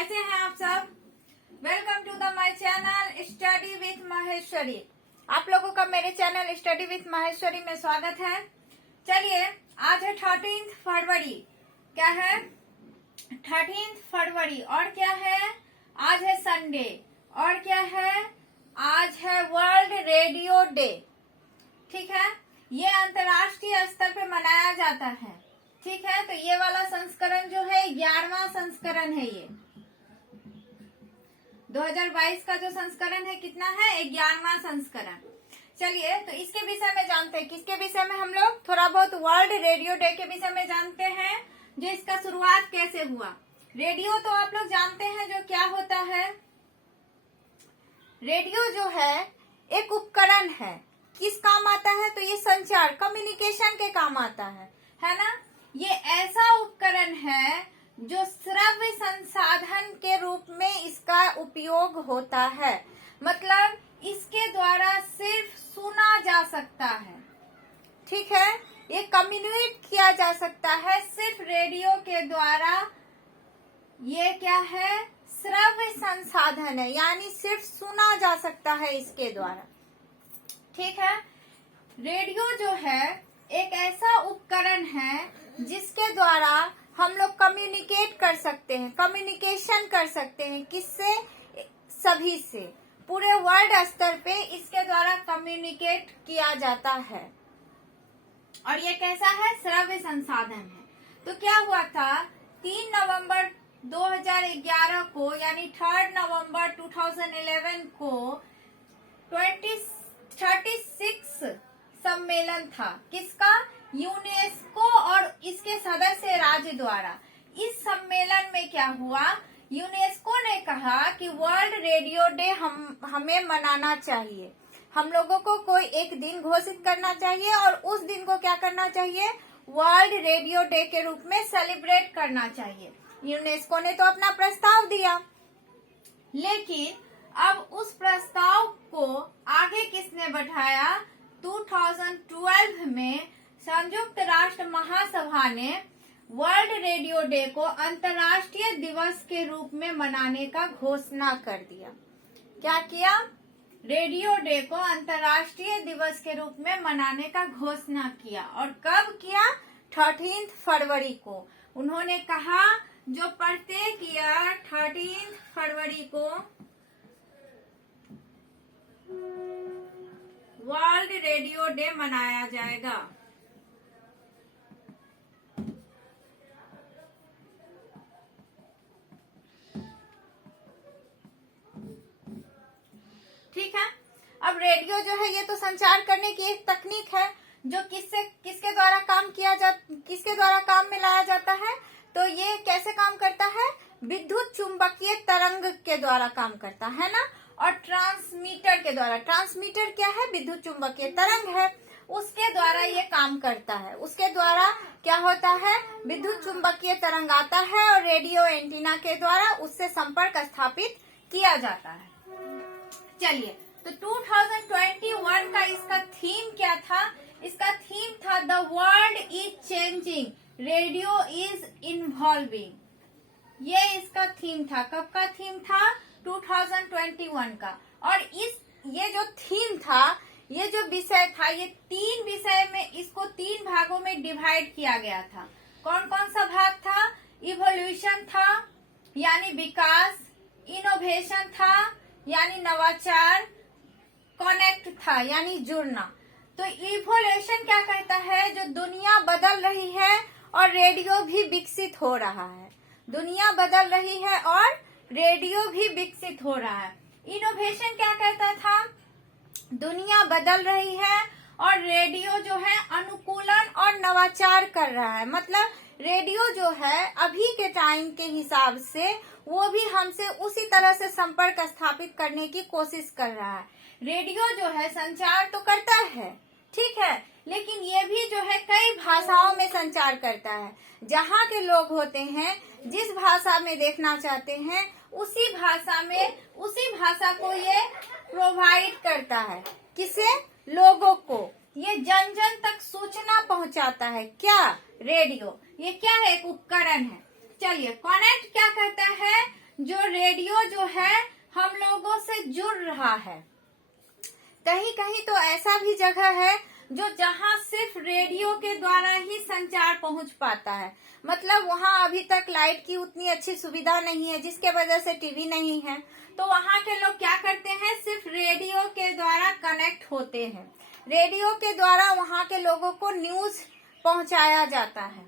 कैसे हैं आप सब। Welcome to the my channel study with Maheshwari. आप लोगों का मेरे चैनल स्टडी विथ माहेश्वरी में स्वागत है। चलिए, आज है 13 फरवरी। क्या है 13 फरवरी? और क्या है? आज है संडे। और क्या है? आज है वर्ल्ड रेडियो डे। ठीक है, ये अंतर्राष्ट्रीय स्तर पे मनाया जाता है। ठीक है, तो ये वाला संस्करण जो है 11वां संस्करण है। ये 2022 का जो संस्करण है कितना है? 11वां संस्करण। चलिए, तो इसके विषय में जानते हैं। किसके विषय में? हम लोग थोड़ा बहुत वर्ल्ड रेडियो डे के विषय में जानते हैं, जो इसका शुरुआत कैसे हुआ। रेडियो तो आप लोग जानते हैं जो क्या होता है। रेडियो जो है एक उपकरण है। किस काम आता है? तो ये संचार, कम्युनिकेशन के काम आता है ना। ये ऐसा उपकरण है जो श्रव्य संसाधन के रूप में इसका उपयोग होता है। मतलब इसके द्वारा सिर्फ सुना जा सकता है। ठीक है, ये कम्युनिकेट किया जा सकता है सिर्फ रेडियो के द्वारा। ये क्या है? श्रव्य संसाधन है, यानी सिर्फ सुना जा सकता है इसके द्वारा। ठीक है, रेडियो जो है एक ऐसा उपकरण है जिसके द्वारा हम लोग कम्युनिकेट कर सकते हैं, कम्युनिकेशन कर सकते हैं। किससे? सभी से। पूरे वर्ल्ड स्तर पे इसके द्वारा कम्युनिकेट किया जाता है। और ये कैसा है? श्रव्य संसाधन है। तो क्या हुआ था? 3 नवंबर 2011 को, यानी 3 नवंबर 2011 को 36 सम्मेलन था। किसका? यूनेस्को और इसके सदस्य राज्य द्वारा। इस सम्मेलन में क्या हुआ? यूनेस्को ने कहा कि वर्ल्ड रेडियो डे हमें मनाना चाहिए। हम लोगों को कोई एक दिन घोषित करना चाहिए और उस दिन को क्या करना चाहिए? वर्ल्ड रेडियो डे के रूप में सेलिब्रेट करना चाहिए। यूनेस्को ने तो अपना प्रस्ताव दिया, लेकिन अब उस प्रस्ताव को आगे किसने बढ़ाया? 2012 में संयुक्त राष्ट्र महासभा ने वर्ल्ड रेडियो डे को अंतर्राष्ट्रीय दिवस के रूप में मनाने का घोषणा कर दिया। क्या किया? रेडियो डे को अंतर्राष्ट्रीय दिवस के रूप में मनाने का घोषणा किया। और कब किया? 13 फरवरी को। उन्होंने कहा जो प्रत्येक ईयर 13 फरवरी को वर्ल्ड रेडियो डे मनाया जाएगा। ठीक है, अब रेडियो जो है ये तो संचार करने की एक तकनीक है जो किसके द्वारा किसके द्वारा काम में लाया जाता है। तो ये कैसे काम करता है? विद्युत चुंबकीय तरंग के द्वारा काम करता है ना। और ट्रांसमीटर के द्वारा। ट्रांसमीटर क्या है? विद्युत चुंबकीय तरंग है, उसके द्वारा ये काम करता है। उसके द्वारा क्या होता है? विद्युत चुंबकीय तरंग आता है और रेडियो एंटीना के द्वारा उससे संपर्क स्थापित किया जाता है। चलिए, तो 2021 का इसका थीम क्या था? इसका थीम था the world is changing, radio is involving. ये इसका थीम था। कब का थीम था? 2021 का। और ये जो थीम था, ये जो विषय था, ये 3 विषय में, इसको 3 भागों में डिवाइड किया गया था। कौन कौन सा भाग था? इवोल्यूशन था, यानी विकास। इनोवेशन था, यानी नवाचार। कनेक्ट था, यानी जुड़ना। तो इवोल्यूशन क्या कहता है? जो दुनिया बदल रही है और रेडियो भी विकसित हो रहा है। दुनिया बदल रही है और रेडियो भी विकसित हो रहा है। इनोवेशन क्या कहता था? दुनिया बदल रही है और रेडियो जो है अनुकूलन और नवाचार कर रहा है। मतलब रेडियो जो है अभी के टाइम के हिसाब से वो भी हमसे उसी तरह से संपर्क स्थापित करने की कोशिश कर रहा है। रेडियो जो है संचार तो करता है, ठीक है, लेकिन ये भी जो है कई भाषाओं में संचार करता है। जहाँ के लोग होते हैं, जिस भाषा में देखना चाहते हैं, उसी भाषा को ये प्रोवाइड करता है। किसे? लोगों को। ये जन जन तक सूचना पहुंचाता है। क्या? रेडियो। ये क्या है? एक उपकरण है। चलिए, कनेक्ट क्या कहता है? जो रेडियो जो है हम लोगों से जुड़ रहा है। कहीं कहीं तो ऐसा भी जगह है जो जहां सिर्फ रेडियो के द्वारा ही संचार पहुंच पाता है, मतलब वहां अभी तक लाइट की उतनी अच्छी सुविधा नहीं है, जिसके वजह से टीवी नहीं है। तो वहां के लोग क्या करते हैं, सिर्फ रेडियो के द्वारा कनेक्ट होते हैं। रेडियो के द्वारा वहां के लोगों को न्यूज पहुंचाया जाता है।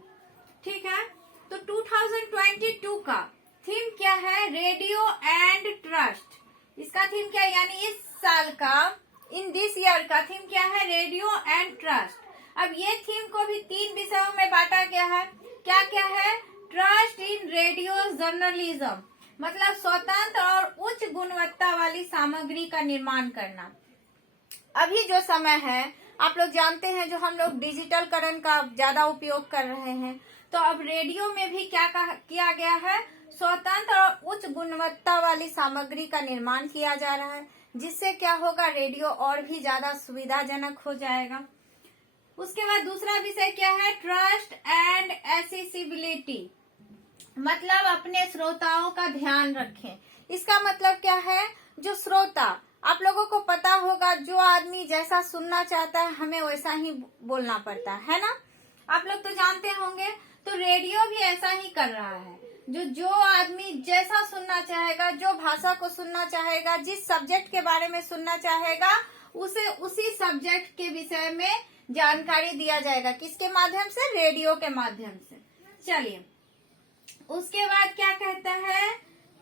ठीक है, तो 2022 का थीम क्या है, रेडियो एंड ट्रस्ट। इसका थीम क्या है, यानी इस साल का, इन दिस ईयर का थीम क्या है, रेडियो एंड ट्रस्ट। अब ये थीम को भी 3 विषयों में बांटा गया है। क्या क्या है, ट्रस्ट इन रेडियो जर्नलिज्म, मतलब स्वतंत्र और उच्च गुणवत्ता वाली सामग्री का निर्माण करना। अभी जो समय है आप लोग जानते हैं, जो हम लोग डिजिटलकरण का ज्यादा उपयोग कर रहे हैं, तो अब रेडियो में भी क्या किया गया है, स्वतंत्र और उच्च गुणवत्ता वाली सामग्री का निर्माण किया जा रहा है, जिससे क्या होगा, रेडियो और भी ज्यादा सुविधाजनक हो जाएगा। उसके बाद दूसरा विषय क्या है, ट्रस्ट एंड एक्सेसिबिलिटी, मतलब अपने श्रोताओं का ध्यान रखें। इसका मतलब क्या है, जो श्रोता, आप लोगों को पता होगा, जो आदमी जैसा सुनना चाहता है हमें वैसा ही बोलना पड़ता है ना, आप लोग तो जानते होंगे। तो रेडियो भी ऐसा ही कर रहा है, जो आदमी जैसा सुनना चाहेगा, जो भाषा को सुनना चाहेगा, जिस सब्जेक्ट के बारे में सुनना चाहेगा, उसे उसी सब्जेक्ट के विषय में जानकारी दिया जाएगा। किसके माध्यम से, रेडियो के माध्यम से। चलिए, उसके बाद क्या कहता है,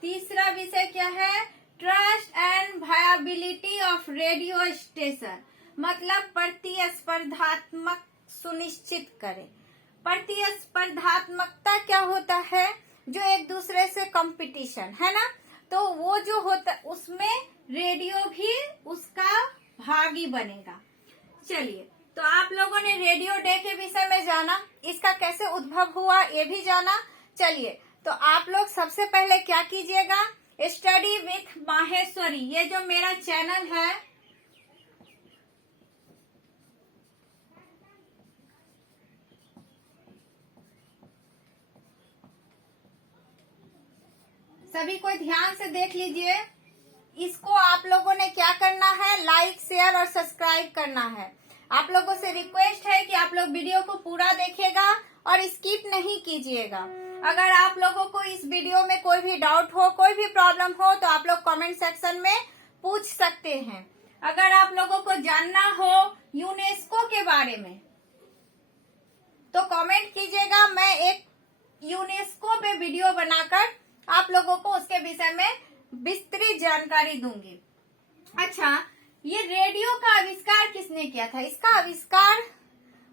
तीसरा विषय क्या है, trust and viability of radio station, मतलब प्रतिस्पर्धात्मक सुनिश्चित करें। प्रतिस्पर्धात्मकता क्या होता है, जो एक दूसरे से कंपटीशन है ना, तो वो जो होता उसमें रेडियो भी उसका भागी बनेगा। चलिए, तो आप लोगों ने रेडियो डे के विषय में जाना, इसका कैसे उद्भव हुआ ये भी जाना। चलिए, तो आप लोग सबसे पहले क्या कीजिएगा, स्टडी विथ माहेश्वरी, ये जो मेरा चैनल है, सभी को ध्यान से देख लीजिए। इसको आप लोगों ने क्या करना है, लाइक, शेयर और सब्सक्राइब करना है। आप लोगों से रिक्वेस्ट है कि आप लोग वीडियो को पूरा देखिएगा और स्किप नहीं कीजिएगा। अगर आप लोगों को इस वीडियो में कोई भी डाउट हो, कोई भी प्रॉब्लम हो, तो आप लोग कमेंट सेक्शन में पूछ सकते हैं। अगर आप लोगों को जानना हो यूनेस्को के बारे में तो कमेंट कीजिएगा, मैं एक यूनेस्को पे वीडियो बनाकर आप लोगों को उसके विषय में विस्तृत जानकारी दूंगी। अच्छा, ये रेडियो का आविष्कार किसने किया था, इसका आविष्कार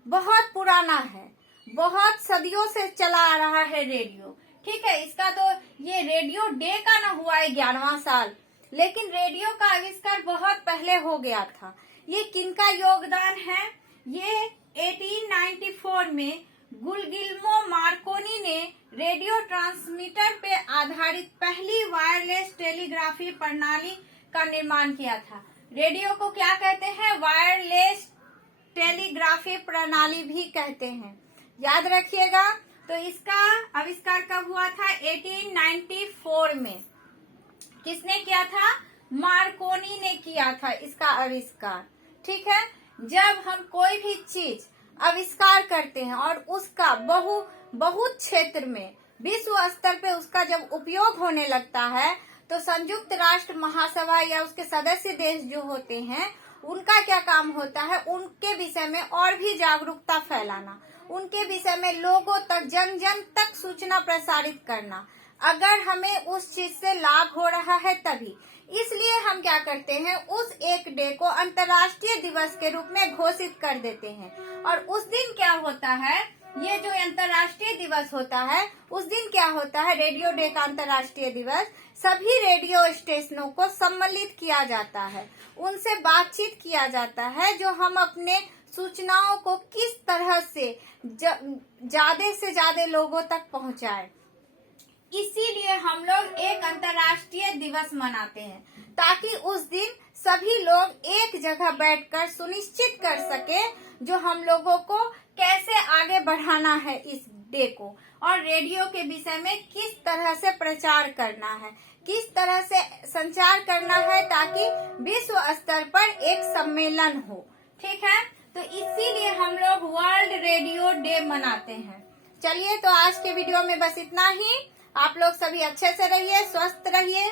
बहुत पुराना है, बहुत सदियों से चला आ रहा है रेडियो। ठीक है, इसका तो ये रेडियो डे का ना हुआ है 11वां साल, लेकिन रेडियो का आविष्कार बहुत पहले हो गया था। ये किनका योगदान है, ये 1894 में गुलिल्मो मार्कोनी ने रेडियो ट्रांसमीटर पे आधारित पहली वायरलेस टेलीग्राफी प्रणाली का निर्माण किया था। रेडियो को क्या कहते हैं, वायरलेस टेलीग्राफी प्रणाली भी कहते हैं, याद रखिएगा। तो इसका आविष्कार कब हुआ था, 1894 में। किसने किया था, मार्कोनी ने किया था इसका आविष्कार। ठीक है, जब हम कोई भी चीज आविष्कार करते हैं और उसका बहुत क्षेत्र में विश्व स्तर पे उसका जब उपयोग होने लगता है, तो संयुक्त राष्ट्र महासभा या उसके सदस्य देश जो होते हैं, उनका क्या काम होता है, उनके विषय में और भी जागरूकता फैलाना, उनके विषय में लोगों तक, जन जन तक सूचना प्रसारित करना, अगर हमें उस चीज से लाभ हो रहा है तभी। इसलिए हम क्या करते हैं, उस एक डे को अंतर्राष्ट्रीय दिवस के रूप में घोषित कर देते हैं। और उस दिन क्या होता है, ये जो अंतर्राष्ट्रीय दिवस होता है, उस दिन क्या होता है, रेडियो डे का अंतर्राष्ट्रीय दिवस, सभी रेडियो स्टेशनों को सम्मिलित किया जाता है, उनसे बातचीत किया जाता है, जो हम अपने सूचनाओं को किस तरह से ज्यादा से ज्यादा लोगों तक पहुंचाएं। इसीलिए हम लोग एक अंतर्राष्ट्रीय दिवस मनाते हैं, ताकि उस दिन सभी लोग एक जगह बैठकर सुनिश्चित कर सके जो हम लोगों को कैसे आगे बढ़ाना है इस डे को, और रेडियो के विषय में किस तरह से प्रचार करना है, किस तरह से संचार करना है ताकि विश्व स्तर पर एक सम्मेलन हो। ठीक है, तो इसीलिए हम लोग वर्ल्ड रेडियो डे मनाते हैं। चलिए, तो आज के वीडियो में बस इतना ही। आप लोग सभी अच्छे से रहिए, स्वस्थ रहिए।